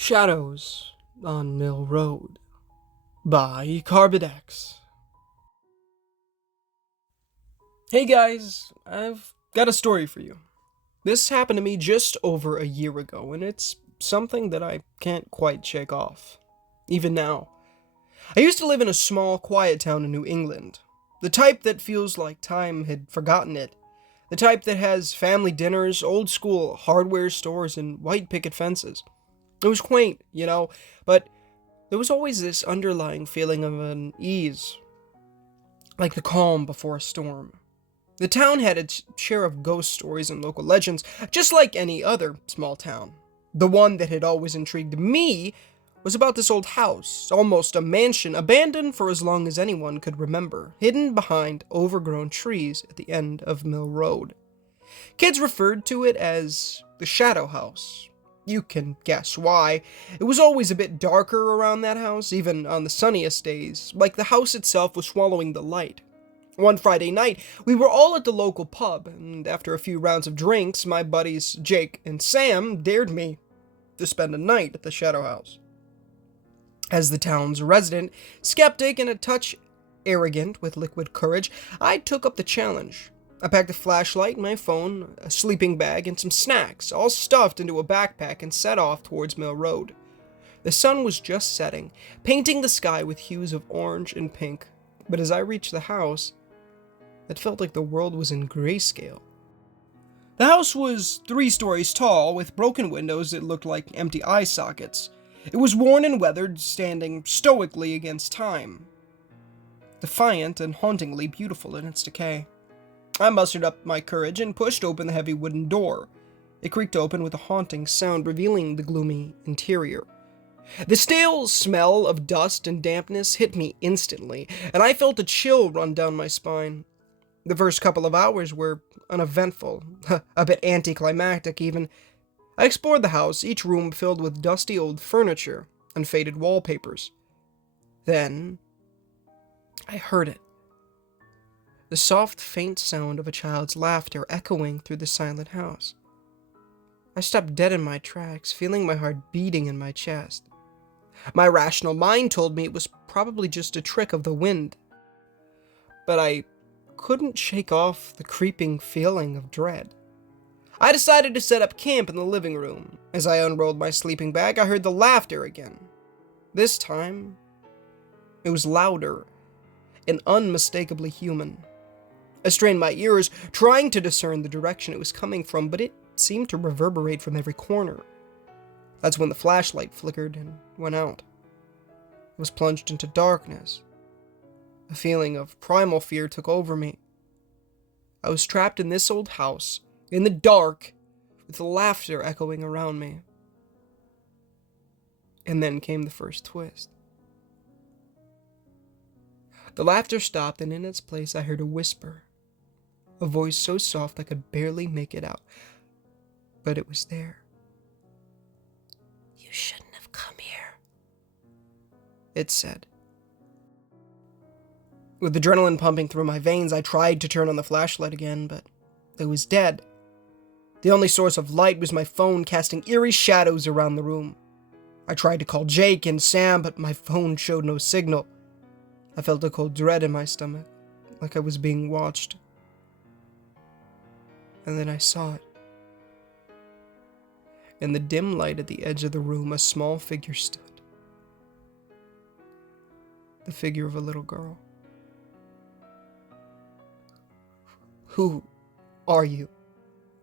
Shadows on Mill Road by Carbidex. Hey guys, I've got a story for you. This happened to me just over a year ago, and it's something that I can't quite shake off, even now. I used to live in a small, quiet town in New England. The type that feels like time had forgotten it. The type that has family dinners, old school hardware stores, and white picket fences. It was quaint, but there was always this underlying feeling of unease, like the calm before a storm. The town had its share of ghost stories and local legends, just like any other small town. The one that had always intrigued me was about this old house, almost a mansion, abandoned for as long as anyone could remember, hidden behind overgrown trees at the end of Mill Road. Kids referred to it as the Shadow House. You can guess why. It was always a bit darker around that house, even on the sunniest days, like the house itself was swallowing the light. One Friday night, we were all at the local pub, and after a few rounds of drinks, my buddies Jake and Sam dared me to spend a night at the Shadow House. As the town's resident, skeptic and a touch arrogant with liquid courage, I took up the challenge. I packed a flashlight, my phone, a sleeping bag, and some snacks, all stuffed into a backpack, and set off towards Mill Road. The sun was just setting, painting the sky with hues of orange and pink, but as I reached the house, it felt like the world was in grayscale. The house was 3 stories tall, with broken windows that looked like empty eye sockets. It was worn and weathered, standing stoically against time, defiant and hauntingly beautiful in its decay. I mustered up my courage and pushed open the heavy wooden door. It creaked open with a haunting sound, revealing the gloomy interior. The stale smell of dust and dampness hit me instantly, and I felt a chill run down my spine. The first couple of hours were uneventful, a bit anticlimactic even. I explored the house, each room filled with dusty old furniture and faded wallpapers. Then, I heard it. The soft, faint sound of a child's laughter echoing through the silent house. I stopped dead in my tracks, feeling my heart beating in my chest. My rational mind told me it was probably just a trick of the wind, but I couldn't shake off the creeping feeling of dread. I decided to set up camp in the living room. As I unrolled my sleeping bag, I heard the laughter again. This time, it was louder and unmistakably human. I strained my ears, trying to discern the direction it was coming from, but it seemed to reverberate from every corner. That's when the flashlight flickered and went out. I was plunged into darkness. A feeling of primal fear took over me. I was trapped in this old house, in the dark, with laughter echoing around me. And then came the first twist. The laughter stopped, and in its place I heard a whisper. A voice so soft I could barely make it out. But it was there. "You shouldn't have come here," it said. With adrenaline pumping through my veins, I tried to turn on the flashlight again, but it was dead. The only source of light was my phone, casting eerie shadows around the room. I tried to call Jake and Sam, but my phone showed no signal. I felt a cold dread in my stomach, like I was being watched. And then I saw it. In the dim light at the edge of the room, a small figure stood. The figure of a little girl. "Who are you?"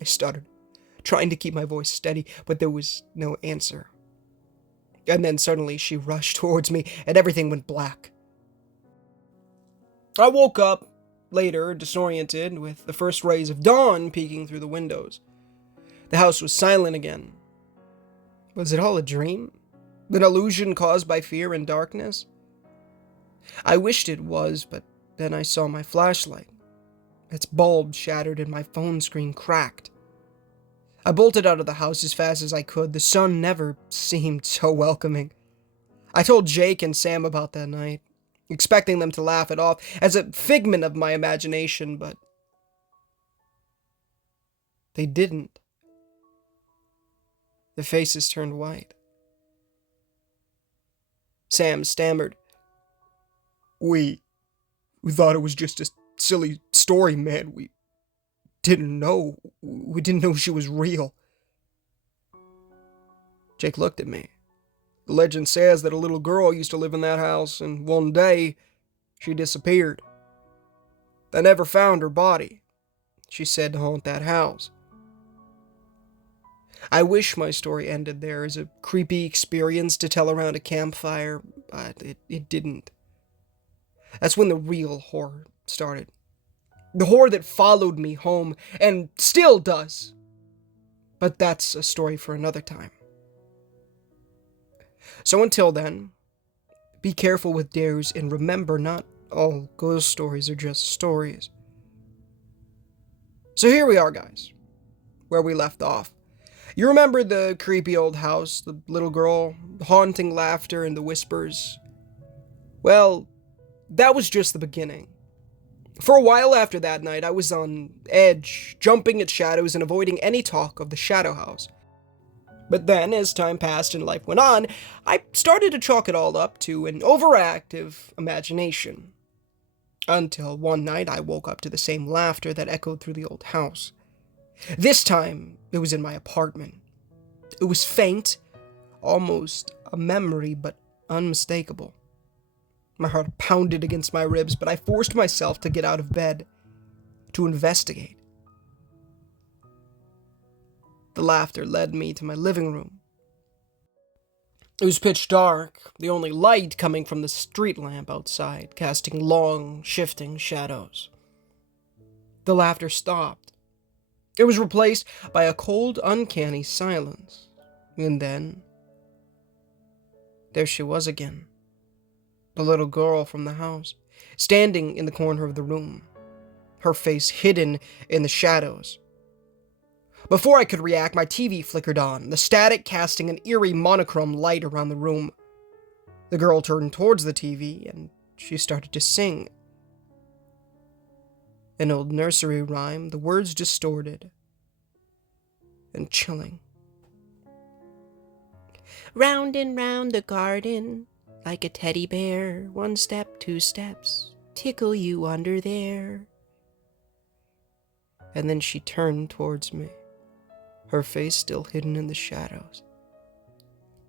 I stuttered, trying to keep my voice steady, but there was no answer. And then suddenly she rushed towards me, and everything went black. I woke up later, disoriented, with the first rays of dawn peeking through the windows. The house was silent again. Was it all a dream? An illusion caused by fear and darkness? I wished it was, but then I saw my flashlight. Its bulb shattered and my phone screen cracked. I bolted out of the house as fast as I could. The sun never seemed so welcoming. I told Jake and Sam about that night, expecting them to laugh it off as a figment of my imagination, but they didn't. Their faces turned white. Sam stammered. We thought it was just a silly story, man. We didn't know. We didn't know she was real. Jake looked at me. The legend says that a little girl used to live in that house, and one day, she disappeared. They never found her body. She's said to haunt that house. I wish my story ended there as a creepy experience to tell around a campfire, but it didn't. That's when the real horror started. The horror that followed me home, and still does. But that's a story for another time. So until then, be careful with dares, and remember, not all ghost stories are just stories. So here we are, guys, where we left off. You remember the creepy old house, the little girl, the haunting laughter and the whispers? Well, that was just the beginning. For a while after that night, I was on edge, jumping at shadows and avoiding any talk of the shadow house. But then, as time passed and life went on, I started to chalk it all up to an overactive imagination. Until one night I woke up to the same laughter that echoed through the old house. This time, it was in my apartment. It was faint, almost a memory, but unmistakable. My heart pounded against my ribs, but I forced myself to get out of bed, to investigate. The laughter led me to my living room. It was pitch dark, the only light coming from the street lamp outside, casting long, shifting shadows. The laughter stopped. It was replaced by a cold, uncanny silence. And then, there she was again. The little girl from the house, standing in the corner of the room, her face hidden in the shadows. Before I could react, my TV flickered on, the static casting an eerie monochrome light around the room. The girl turned towards the TV, and she started to sing. An old nursery rhyme, the words distorted and chilling. Round and round the garden, like a teddy bear, 1 step, 2 steps, tickle you under there. And then she turned towards me, her face still hidden in the shadows.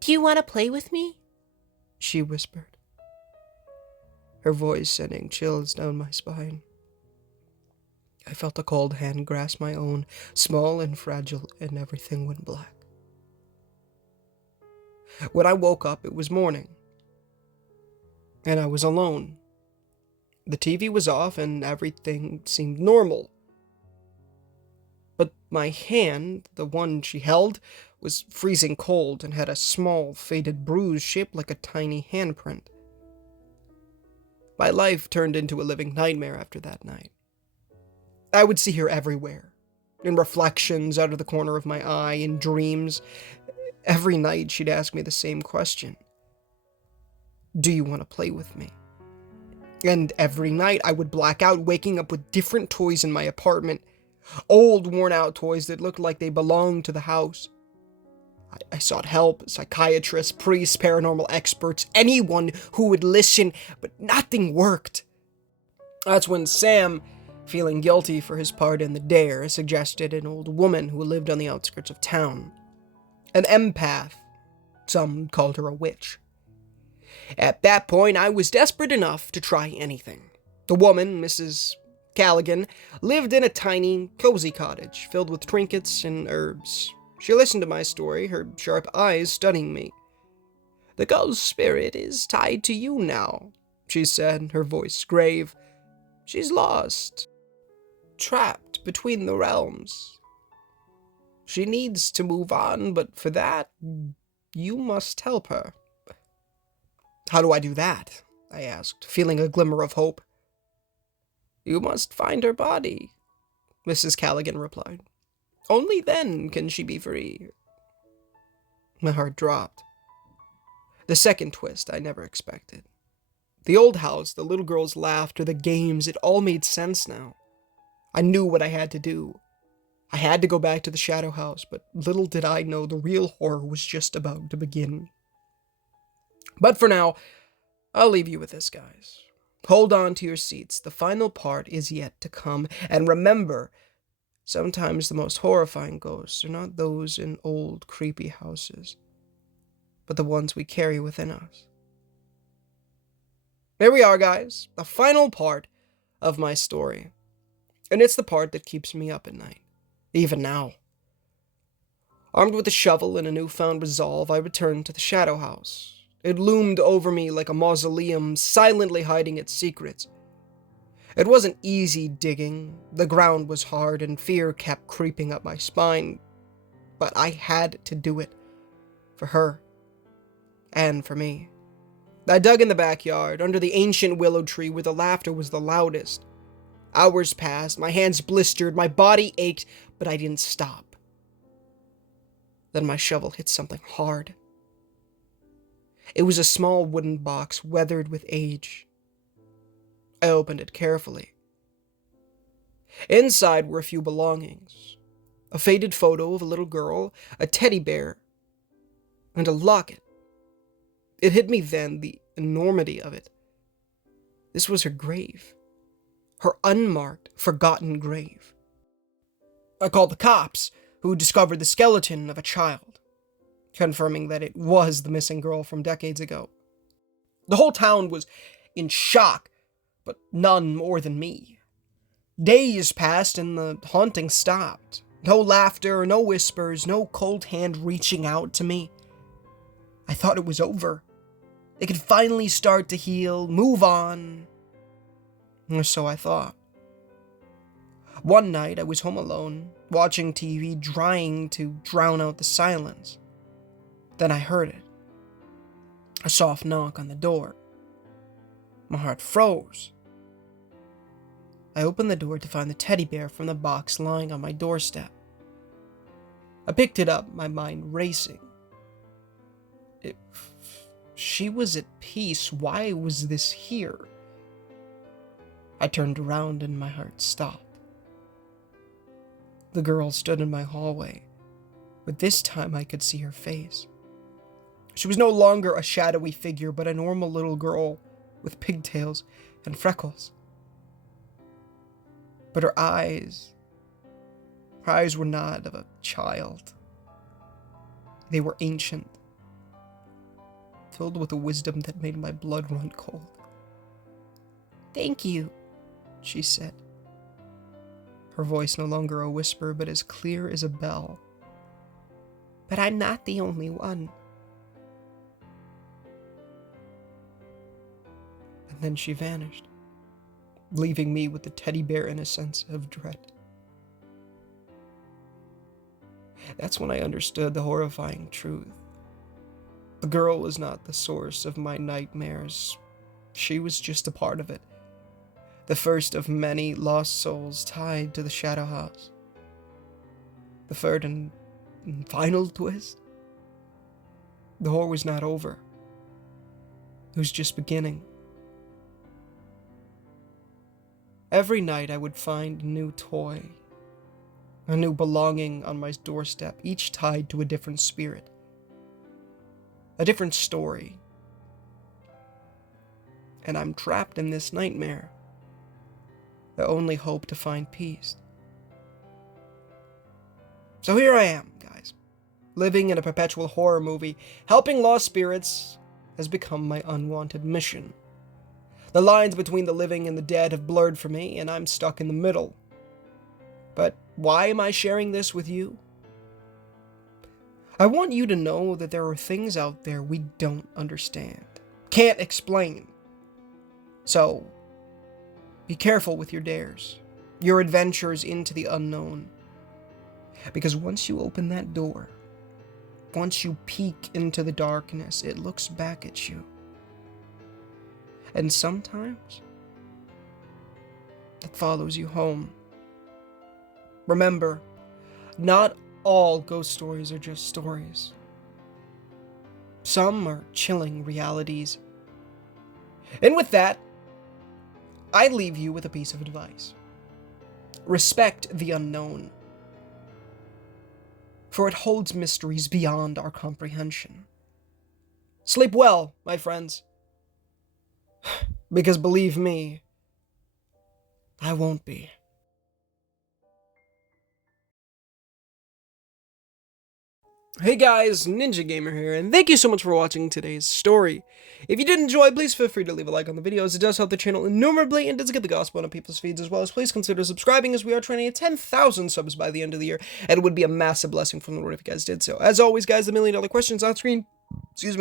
Do you want to play with me? She whispered, her voice sending chills down my spine. I felt a cold hand grasp my own, small and fragile, and everything went black. When I woke up, it was morning, and I was alone. The TV was off, and everything seemed normal. But my hand, the one she held, was freezing cold and had a small, faded bruise shaped like a tiny handprint. My life turned into a living nightmare after that night. I would see her everywhere, in reflections out of the corner of my eye, in dreams. Every night she'd ask me the same question. Do you want to play with me? And every night I would black out, waking up with different toys in my apartment. Old, worn-out toys that looked like they belonged to the house. I sought help, psychiatrists, priests, paranormal experts, anyone who would listen, but nothing worked. That's when Sam, feeling guilty for his part in the dare, suggested an old woman who lived on the outskirts of town. An empath. Some called her a witch. At that point, I was desperate enough to try anything. The woman, Mrs. Callaghan, lived in a tiny, cozy cottage filled with trinkets and herbs. She listened to my story, her sharp eyes studying me. The ghost spirit is tied to you now, she said, her voice grave. She's lost, trapped between the realms. She needs to move on, but for that, you must help her. How do I do that? I asked, feeling a glimmer of hope. You must find her body, Mrs. Callaghan replied. Only then can she be free. My heart dropped. The second twist I never expected. The old house, the little girl's laughter, the games, it all made sense now. I knew what I had to do. I had to go back to the shadow house, but little did I know the real horror was just about to begin. But for now, I'll leave you with this, guys. Hold on to your seats. The final part is yet to come. And remember, sometimes the most horrifying ghosts are not those in old, creepy houses, but the ones we carry within us. There we are, guys. The final part of my story. And it's the part that keeps me up at night, even now. Armed with a shovel and a newfound resolve, I returned to the shadow house. It loomed over me like a mausoleum, silently hiding its secrets. It wasn't easy digging. The ground was hard and fear kept creeping up my spine. But I had to do it. For her. And for me. I dug in the backyard, under the ancient willow tree where the laughter was the loudest. Hours passed, my hands blistered, my body ached, but I didn't stop. Then my shovel hit something hard. It was a small wooden box weathered with age. I opened it carefully. Inside were a few belongings. A faded photo of a little girl, a teddy bear, and a locket. It hit me then, the enormity of it. This was her grave. Her unmarked, forgotten grave. I called the cops, who discovered the skeleton of a child, confirming that it was the missing girl from decades ago. The whole town was in shock, but none more than me. Days passed and the haunting stopped. No laughter, no whispers, no cold hand reaching out to me. I thought it was over. It could finally start to heal, move on. Or so I thought. One night I was home alone, watching TV, trying to drown out the silence. Then I heard it. A soft knock on the door. My heart froze. I opened the door to find the teddy bear from the box lying on my doorstep. I picked it up, my mind racing. If she was at peace, why was this here? I turned around and my heart stopped. The girl stood in my hallway, but this time I could see her face. She was no longer a shadowy figure, but a normal little girl with pigtails and freckles. But her eyes were not of a child. They were ancient, filled with a wisdom that made my blood run cold. "Thank you," she said. Her voice no longer a whisper, but as clear as a bell. "But I'm not the only one." And then she vanished, leaving me with the teddy bear in a sense of dread. That's when I understood the horrifying truth. The girl was not the source of my nightmares. She was just a part of it. The first of many lost souls tied to the shadow house. The third and final twist? The horror was not over. It was just beginning. Every night I would find a new toy, a new belonging on my doorstep, each tied to a different spirit, a different story. And I'm trapped in this nightmare. I only hope to find peace. So here I am, guys, living in a perpetual horror movie. Helping lost spirits has become my unwanted mission. The lines between the living and the dead have blurred for me, and I'm stuck in the middle. But why am I sharing this with you? I want you to know that there are things out there we don't understand, can't explain. So, be careful with your dares, your adventures into the unknown. Because once you open that door, once you peek into the darkness, it looks back at you. And sometimes, it follows you home. Remember, not all ghost stories are just stories. Some are chilling realities. And with that, I leave you with a piece of advice. Respect the unknown, for it holds mysteries beyond our comprehension. Sleep well, my friends. Because believe me, I won't be. Hey guys, Ninja Gamer here, and thank you so much for watching today's story. If you did enjoy, please feel free to leave a like on the video, as it does help the channel innumerably and does get the gospel on people's feeds, as well as please consider subscribing, as we are trying to hit 10,000 subs by the end of the year, and it would be a massive blessing from the Lord if you guys did so. As always, guys, the $1 million questions on screen,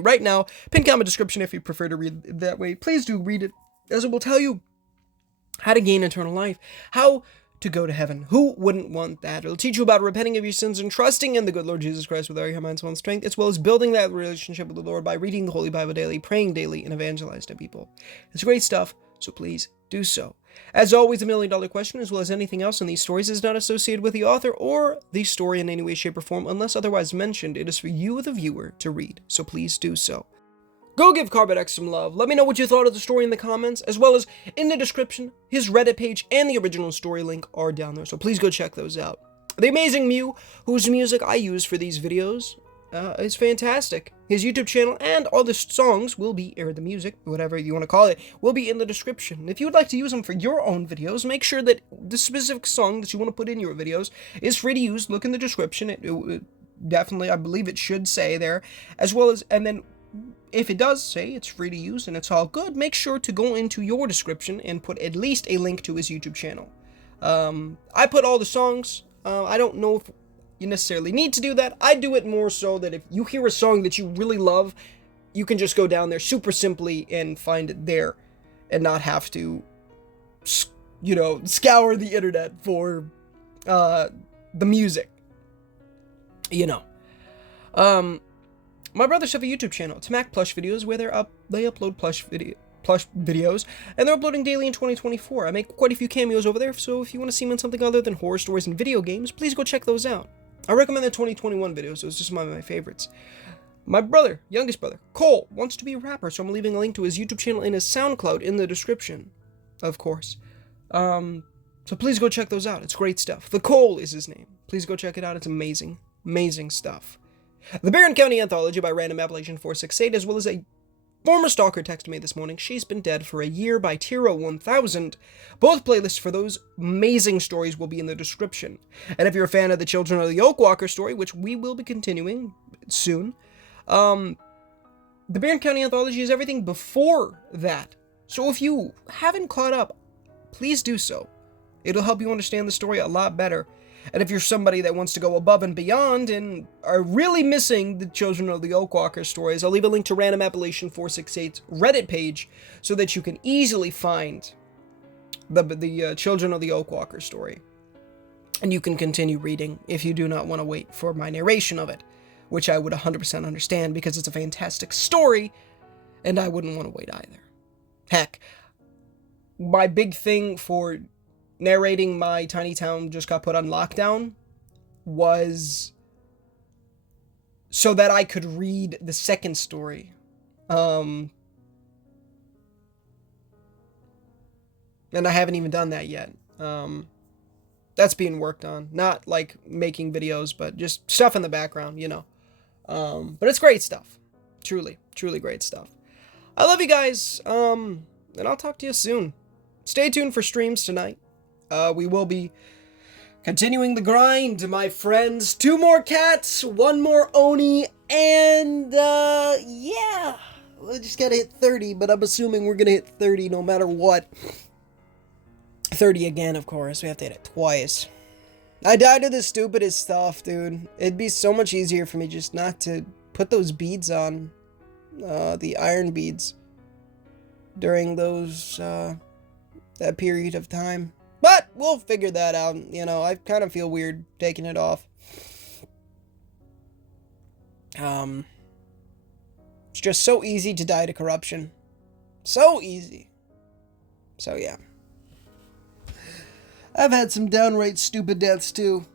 right now, pin comment description if you prefer to read it that way. Please do read it, as it will tell you how to gain eternal life, how to go to heaven. Who wouldn't want that? It'll teach you about repenting of your sins and trusting in the good Lord Jesus Christ with all your mind, soul, and strength, as well as building that relationship with the Lord by reading the Holy Bible daily, praying daily, and evangelizing to people. It's great stuff, so please do so. As always, the $1 million question, as well as anything else in these stories, is not associated with the author or the story in any way, shape, or form, unless otherwise mentioned. It is for you, the viewer, to read, so please do so. Go give Carbodex some love. Let me know what you thought of the story in the comments, as well as in the description. His Reddit page and the original story link are down there, so please go check those out. The amazing Mew, whose music I use for these videos, is fantastic. His YouTube channel and all the songs will be, or the music, whatever you want to call it, will be in the description. If you would like to use them for your own videos, make sure that the specific song that you want to put in your videos is free to use. Look in the description. It definitely, I believe it should say there, as well as, and then if it does say it's free to use and it's all good, make sure to go into your description and put at least a link to his YouTube channel. I put all the songs. I don't know if you necessarily need to do that. I do it more so that if you hear a song that you really love, you can just go down there super simply and find it there and not have to, you know, scour the internet for the music, you know. My brothers have a YouTube channel, it's Mac Plush Videos, where they upload plush videos, and they're uploading daily in 2024. I make quite a few cameos over there, so if you want to see me in something other than horror stories and video games, please go check those out. I recommend the 2021 videos, so it's just one of my favorites. My brother, youngest brother, Cole, wants to be a rapper, so I'm leaving a link to his YouTube channel and his SoundCloud in the description, of course. So please go check those out. It's great stuff. The Cole is his name. Please go check it out. It's amazing, amazing stuff. The Barron County Anthology by Random Appalachian 468, as well as a former stalker texted me this morning, She's Been Dead for a Year by Tiro 1000. Both playlists for those amazing stories will be in the description. And if you're a fan of the Children of the Oak Walker story, which we will be continuing soon, the Barron County Anthology is everything before that. So if you haven't caught up, please do so. It'll help you understand the story a lot better. And if you're somebody that wants to go above and beyond and are really missing the Children of the Oak Walker stories, I'll leave a link to Random Appalachian 468's Reddit page so that you can easily find the Children of the Oak Walker story. And you can continue reading if you do not want to wait for my narration of it, which I would 100% understand because it's a fantastic story, and I wouldn't want to wait either. Heck, my big thing for narrating my tiny town just got put on lockdown was so that I could read the second story. And I haven't even done that yet. That's being worked on. Not like making videos, but just stuff in the background, you know. But it's great stuff. Truly, truly great stuff. I love you guys. And I'll talk to you soon. Stay tuned for streams tonight. We will be continuing the grind, my friends. 2 more cats, 1 more Oni, and, yeah. We just gotta hit 30, but I'm assuming we're gonna hit 30 no matter what. 30 again, of course. We have to hit it twice. I died to the stupidest stuff, dude. It'd be so much easier for me just not to put those beads on, the iron beads, during those, that period of time. But we'll figure that out, you know. I kind of feel weird taking it off. It's just so easy to die to corruption. So easy. So yeah. I've had some downright stupid deaths too.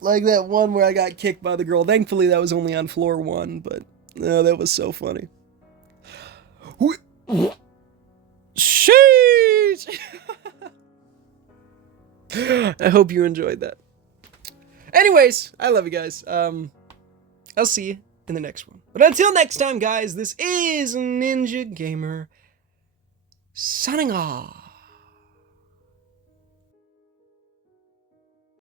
Like that one where I got kicked by the girl. Thankfully that was only on floor 1, but no, that was so funny. Sheesh! I hope you enjoyed that. Anyways, I love you guys. I'll see you in the next one. But until next time, guys, this is Ninja Gamer signing off.